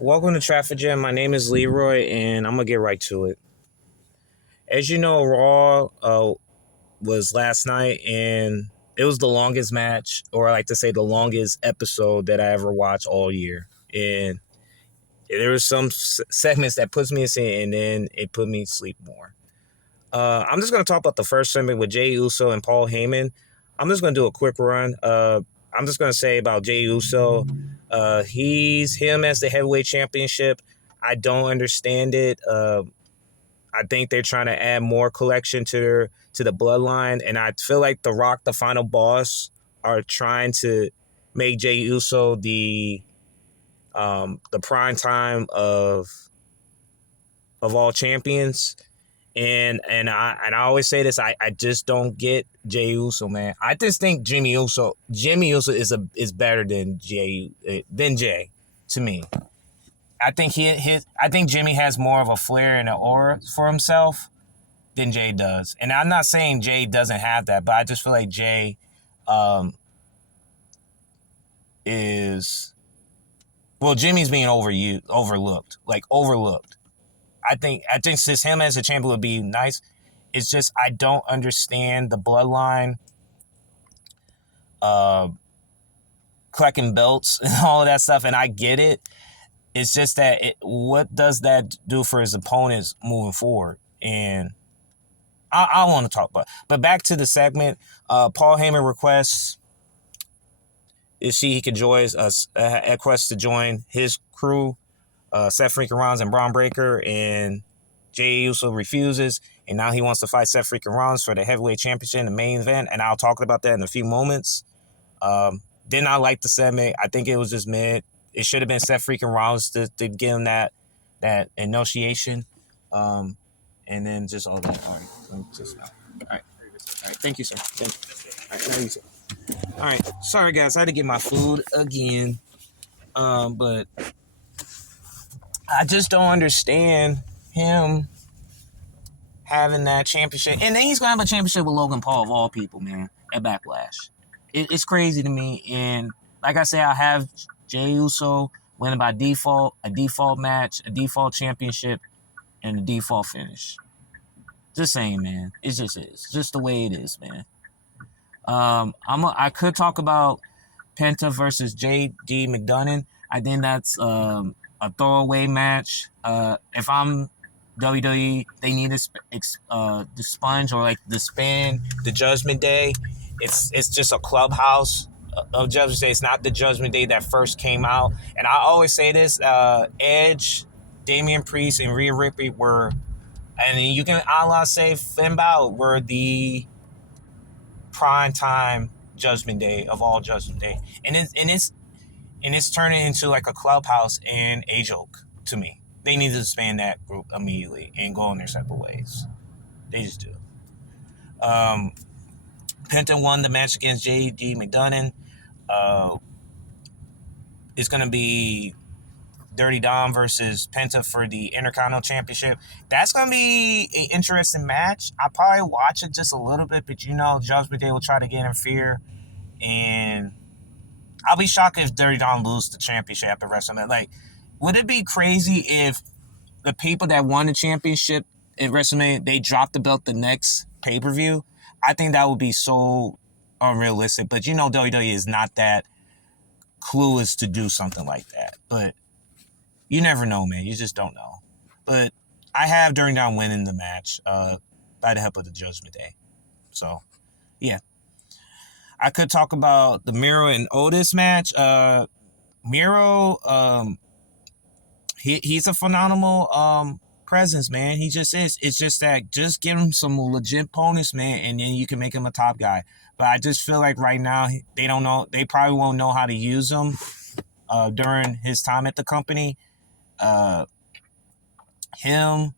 Welcome to Traffic Jam. My name is Leroy, and I'm gonna get right to it. As you know, Raw was last night, and it was the longest match, or I like to say the longest episode that I ever watched all year. And there was some segments that puts me to sleep, and then it put me to sleep more. I'm just gonna talk about the first segment with Jey Uso and Paul Heyman. I'm just gonna do a quick run. I'm just gonna say about Jey Uso. He's him as the heavyweight championship. I don't understand it. I think they're trying to add more collection to the bloodline, and I feel like The Rock, the final boss, are trying to make Jey Uso the prime time of all champions. And I always say this, I just don't get Jey Uso, man. I just think Jimmy Uso is better than Jey to me. I think Jimmy has more of a flair and an aura for himself than Jay does. And I'm not saying Jay doesn't have that, but I just feel like Jay is Jimmy's being overlooked. Like overlooked. I think since him as a champion would be nice. It's just I don't understand the bloodline collecting belts and all of that stuff, and I get it. It's just that what does that do for his opponents moving forward? And I want to talk about it. But back to the segment, Paul Heyman requests if he could join us, requests to join his crew, Seth Freaking Rollins and Braun Breaker, and Jey Uso refuses, and now he wants to fight Seth Freaking Rollins for the heavyweight championship in the main event, and I'll talk about that in a few moments. Did not like the segment. I think it was just mid. It should have been Seth Freaking Rollins to give him that initiation, and then just all that. All right, all right. Thank you, sir. Thank you. All right, thank you, sir. All right, sorry guys, I had to get my food again, but I just don't understand him having that championship, and then he's gonna have a championship with Logan Paul of all people, man, at Backlash. It's crazy to me, and like I said, I have Jey Uso winning by default, a default match, a default championship, and a default finish. Just saying, man. It just is. It's just the way it is, man. I could talk about Penta versus J.D. McDonough. I think that's a throwaway match. If I'm WWE, they need to the sponge or like the span, the Judgment Day. It's just a clubhouse of Judgment Day. It's not the Judgment Day that first came out. And I always say this: Edge, Damian Priest, and Rhea Ripley were, and you can say Finn Balor were the prime time Judgment Day of all Judgment Day, and it's turning into like a clubhouse and a joke to me. They need to disband that group immediately and go on their separate ways. They just do. Penta won the match against J.D. McDonough. It's going to be Dirty Dom versus Penta for the Intercontinental Championship. That's going to be an interesting match. I'll probably watch it just a little bit, but Judgment Day will try to get interfere. And I'll be shocked if Dirty Dom loses the championship at WrestleMania. Like, would it be crazy if the people that won the championship at WrestleMania, they dropped the belt the next pay-per-view? I think that would be so unrealistic. But WWE is not that clueless to do something like that. But you never know, man. You just don't know. But I have Dirty Dom winning the match by the help of the Judgment Day. So, yeah. I could talk about the Miro and Otis match. Miro, he's a phenomenal presence, man. He just is. It's just that just give him some legit opponents, man, and then you can make him a top guy. But I just feel like right now they don't know. They probably won't know how to use him during his time at the company. Him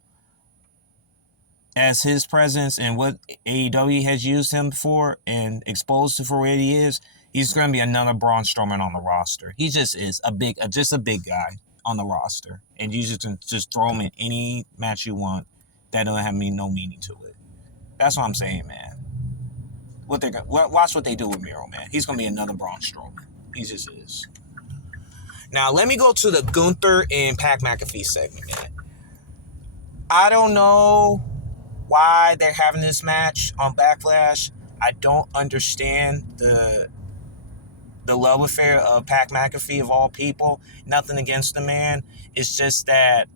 as his presence and what AEW has used him for and exposed to for where he is, he's going to be another Braun Strowman on the roster. He just is a big guy on the roster, and you just throw him in any match you want that don't have no meaning to it. That's what I'm saying, man. Watch what they do with Miro, man. He's going to be another Braun Strowman. He just is. Now, let me go to the Gunther and Pat McAfee segment, man. I don't know why they're having this match on Backlash. I don't understand the love affair of Pat McAfee of all people. Nothing against the man. It's just that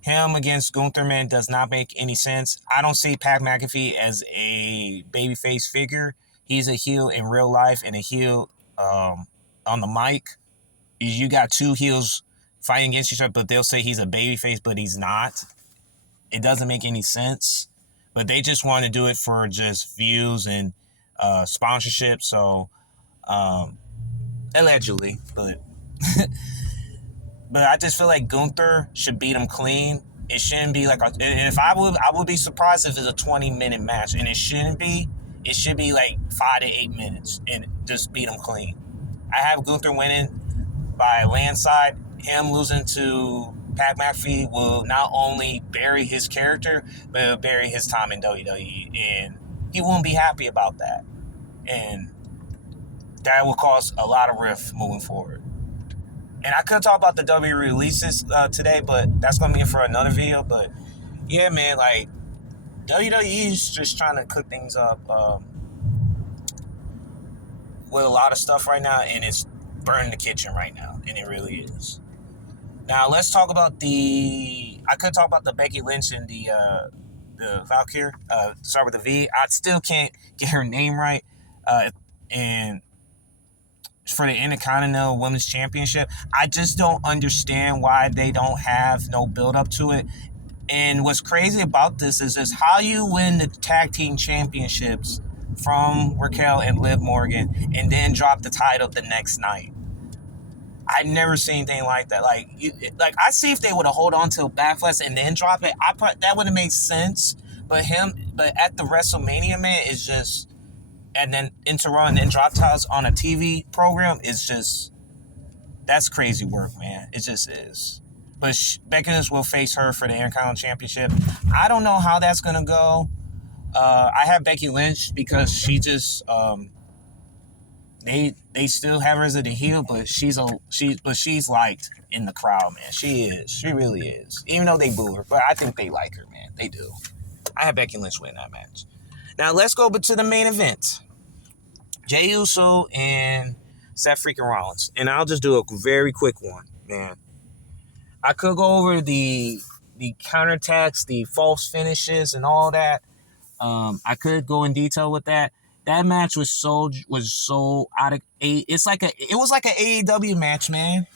him against Gunther, man, does not make any sense. I don't see Pat McAfee as a babyface figure. He's a heel in real life and a heel on the mic. You got two heels fighting against each other, but they'll say he's a babyface, but he's not. It doesn't make any sense. But they just want to do it for just views and sponsorship. So, allegedly, but I just feel like Gunther should beat him clean. It shouldn't be like, and if I would be surprised if it's a 20-minute match, and it shouldn't be. It should be like 5 to 8 minutes, and just beat him clean. I have Gunther winning by landslide. Him losing to Pat McAfee will not only bury his character, but it'll bury his time in WWE, and he won't be happy about that. And that will cause a lot of rift moving forward. And I could talk about the WWE releases today, but that's going to be for another video. But yeah, man, like WWE is just trying to cook things up with a lot of stuff right now, and it's burning the kitchen right now, and it really is. Now let's talk about I could talk about the Becky Lynch and the Valkyrie. Start with the V. I still can't get her name right. And for the Intercontinental Women's Championship, I just don't understand why they don't have no build up to it. And what's crazy about this is just how you win the tag team championships from Raquel and Liv Morgan and then drop the title the next night. I never seen anything like that. Like I see if they would have hold on till Backlash and then drop it, that would have made sense. But at the WrestleMania, man, it's just, and then into Raw and then drop titles on a TV program, it's just, that's crazy work, man. It just is. But Becky Lynch will face her for the Intercontinental Championship. I don't know how that's gonna go. I have Becky Lynch because she just they still have her as a heel, but she's liked in the crowd, man. She really is. Even though they boo her, but I think they like her, man. They do. I have Becky Lynch win that match. Now let's go to the main event. Jey Uso and Seth freaking Rollins. And I'll just do a very quick one, man. I could go over the counterattacks, the false finishes, and all that. I could go in detail with that. That match was so out of it was like an AEW match, man.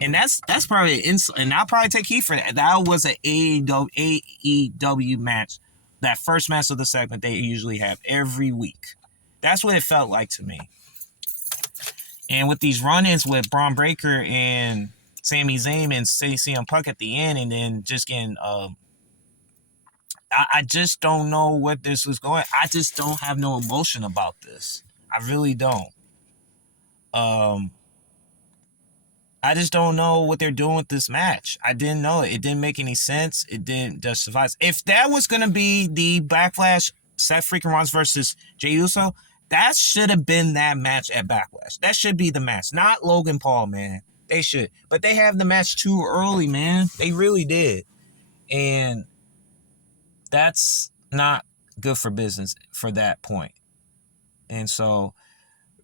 And that's probably and I'll probably take heat for that. That was an AEW match. That first match of the segment they usually have every week. That's what it felt like to me. And with these run-ins with Braun Breaker and Sami Zayn and CM Punk at the end, and then just getting I just don't know what this was going. I just don't have no emotion about this. I really don't. I just don't know what they're doing with this match. I didn't know it. It didn't make any sense. It didn't justify. If that was going to be the Backlash, Seth freaking Rollins versus Jey Uso, that should have been that match at Backlash. That should be the match, not Logan Paul, man. They should. But they have the match too early, man. They really did. And that's not good for business for that point. And so,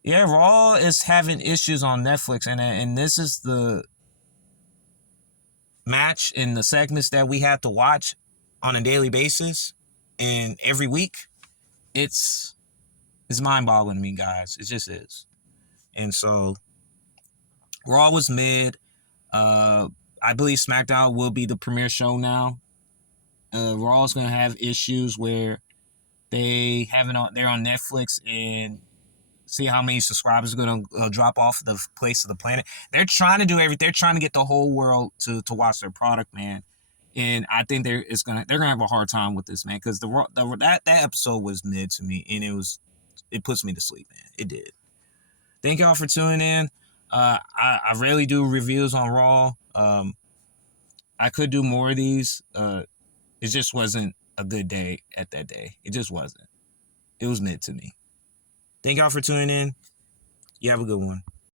yeah, Raw is having issues on Netflix, and this is the match and the segments that we have to watch on a daily basis and every week. It's mind-boggling to me, guys. It just is. And so, Raw was mid. I believe SmackDown will be the premiere show now. Raw is going to have issues where they're on Netflix and see how many subscribers are going to drop off the place of the planet. They're trying to do everything. They're trying to get the whole world to watch their product, man. And I think they're gonna have a hard time with this, man, because that episode was mid to me, and it puts me to sleep, man. It did. Thank y'all for tuning in. I rarely do reviews on Raw. I could do more of these. It just wasn't a good day at that day. It just wasn't. It was mid to me. Thank y'all for tuning in. You have a good one.